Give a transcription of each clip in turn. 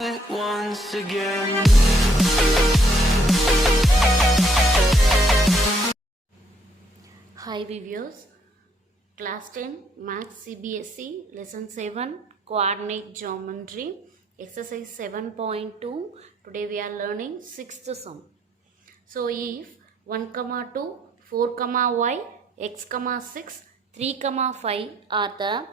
it once again. Hi viewers, class 10 Maths CBSE lesson 7 coordinate geometry exercise 7.2. Today we are learning sixth sum. So if 1, 2, 4, y, x, 6, 3, 5 are the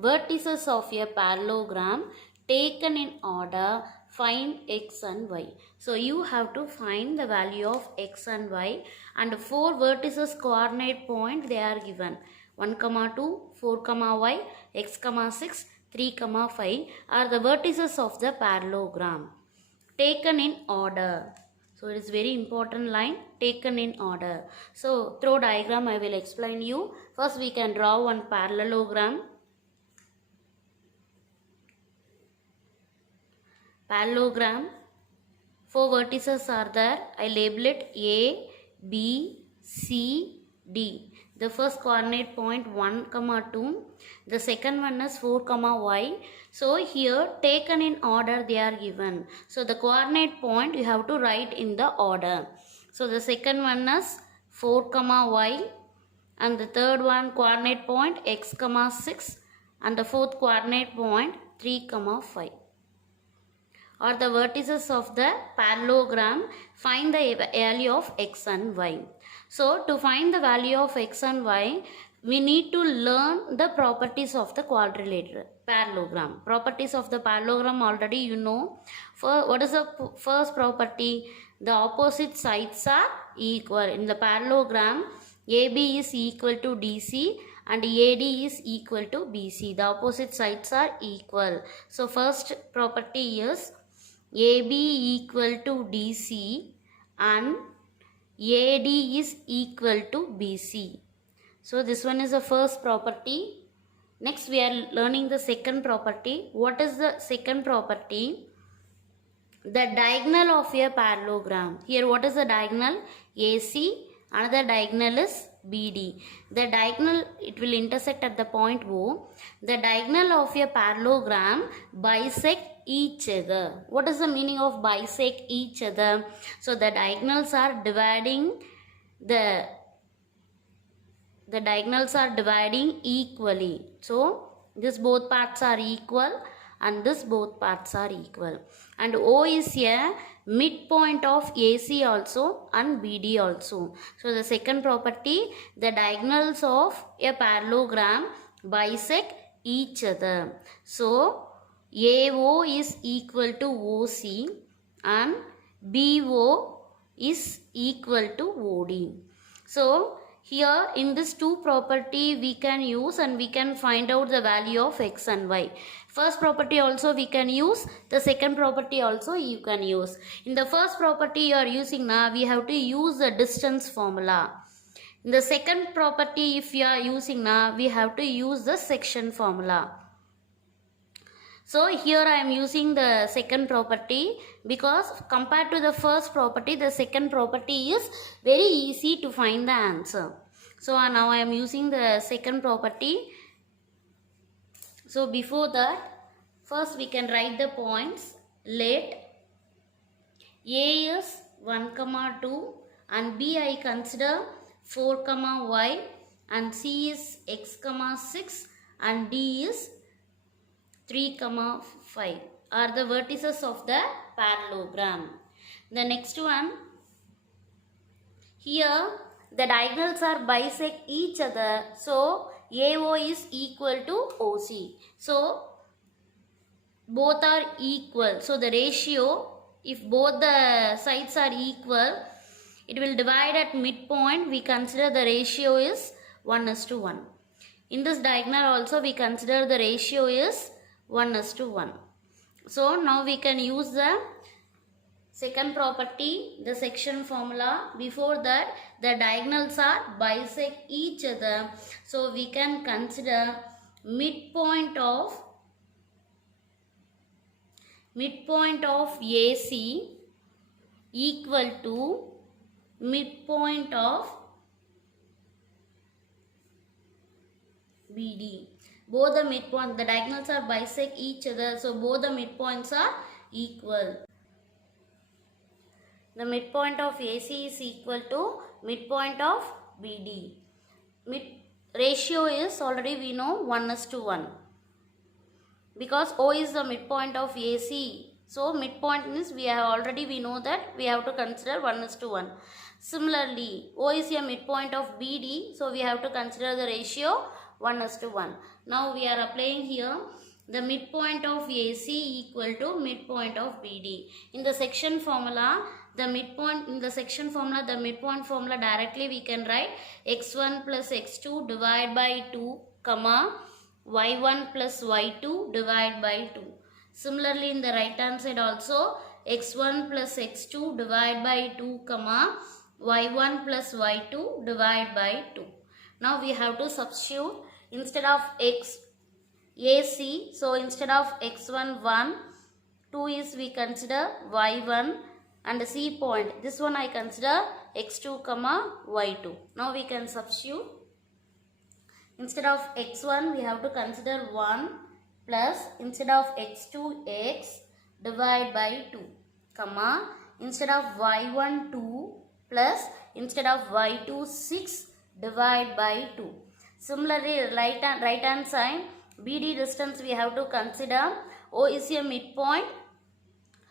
vertices of a parallelogram taken in order, find x and y. So you have to find the value of x and y, and 4 vertices coordinate point they are given. 1, 2, 4, y, x, 6, 3, 5 are the vertices of the parallelogram taken in order. So it is very important line, taken in order. So through diagram I will explain you. First we can draw one parallelogram. Parallelogram, 4 vertices are there. I label it A, B, C, D. The first coordinate point 1, 2. The second one is 4, y. So here taken in order they are given. So the coordinate point you have to write in the order. So the second one is 4, y. And the third one coordinate point x, 6. And the fourth coordinate point 3, 5. Or the vertices of the parallelogram, find the value of x and y. So to find the value of x and y, we need to learn the properties of the quadrilateral parallelogram. Properties of the parallelogram already you know. For what is the first property? The opposite sides are equal. In the parallelogram, AB is equal to DC and AD is equal to BC. The opposite sides are equal. So first property is AB equal to DC and AD is equal to BC. So this one is the first property. Next we are learning the second property. What is the second property? The diagonal of a parallelogram. Here what is the diagonal? AC. Another diagonal is BD. The diagonal, it will intersect at the point O. The diagonal of a parallelogram bisect each other. What is the meaning of bisect each other? So the diagonals are dividing the diagonals are dividing equally. So this both parts are equal and this both parts are equal. And O is a midpoint of AC also and BD also. So the second property, the diagonals of a parallelogram bisect each other. So AO is equal to OC and BO is equal to OD. So here in this two property we can use and we can find out the value of x and y. First property also we can use, the second property also you can use. In the first property you are using now, we have to use the distance formula. In the second property if you are using now, we have to use the section formula. So here I am using the second property because compared to the first property, the second property is very easy to find the answer. So now I am using the second property. So before that, first we can write the points. Let A is 1, 2 and B I consider 4, y and C is x, 6 and D is 3, 5 are the vertices of the parallelogram. The next one, here the diagonals are bisect each other. So AO is equal to OC. So both are equal. So the ratio, if both the sides are equal, it will divide at midpoint. We consider the ratio is 1:1. In this diagonal also we consider the ratio is 1:1. So now we can use the second property, the section formula. Before that, the diagonals are bisect each other. So we can consider midpoint of AC equal to midpoint of BD. Both the midpoints, the diagonals are bisect each other, so both the midpoints are equal. The midpoint of AC is equal to midpoint of BD. Ratio is already we know 1:1. Because O is the midpoint of AC. So midpoint means we know that we have to consider 1:1. Similarly, O is a midpoint of BD. So we have to consider the ratio 1:1. Now we are applying here the midpoint of AC equal to midpoint of BD. In the section formula, the midpoint formula directly we can write x1 plus x2 divided by 2, comma y1 plus y2 divided by 2. Similarly, in the right hand side also x1 plus x2 divided by 2, comma y1 plus y2 divided by 2. Now we have to substitute instead of AC. So instead of x1 1, 2 is we consider y1 and the C point. This one I consider x2 comma y2. Now we can substitute. Instead of x1 we have to consider 1 plus instead of x2 x divided by 2, comma instead of y1 2 plus instead of y2 6 divided by 2. Similarly, right hand side BD distance we have to consider. O is a midpoint.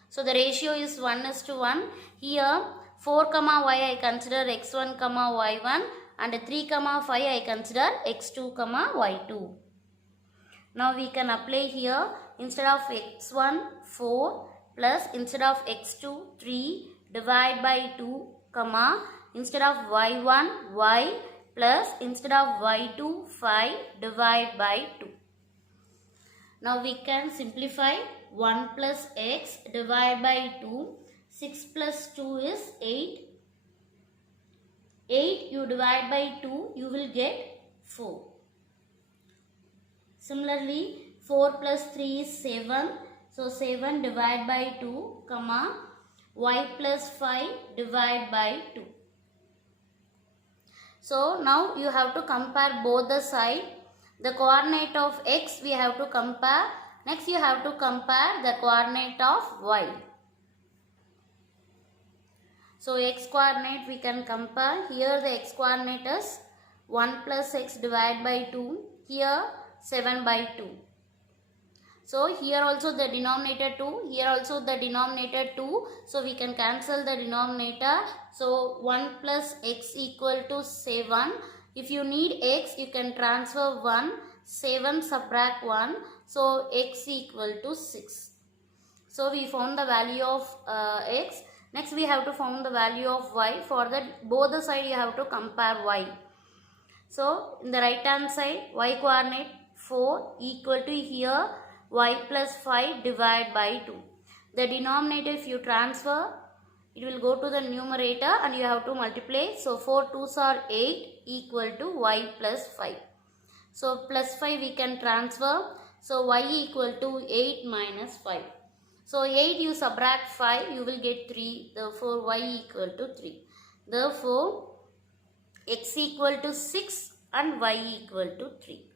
So the ratio is 1:1. Here 4 comma y I consider x1 comma y1 and 3 comma 5 I consider x2 comma y2. Now we can apply here instead of x1 4 plus instead of x2 3 divide by 2, comma instead of y1 y plus instead of y2 5 divide by 2. Now we can simplify 1 plus x divided by 2. 6 plus 2 is 8. 8 you divide by 2, you will get 4. Similarly, 4 plus 3 is 7. So 7 divided by 2, comma y plus 5 divided by 2. So now you have to compare both the side. The coordinate of x we have to compare. Next you have to compare the coordinate of y. So x coordinate we can compare. Here the x coordinate is 1 plus x divided by 2. Here 7 by 2. So here also the denominator 2. Here also the denominator 2. So we can cancel the denominator. So 1 plus x equal to 7. If you need x, you can transfer 1. 7 subtract 1. So x equal to 6. So we found the value of x. Next we have to find the value of y. For that both the side you have to compare y. So in the right hand side y coordinate 4 equal to here y plus 5 divided by 2. The denominator if you transfer, it will go to the numerator and you have to multiply. So 4 2s are 8 equal to y plus 5. So plus 5 we can transfer. So y equal to 8 minus 5. So 8 you subtract 5, you will get 3. Therefore y equal to 3. Therefore x equal to 6 and y equal to 3.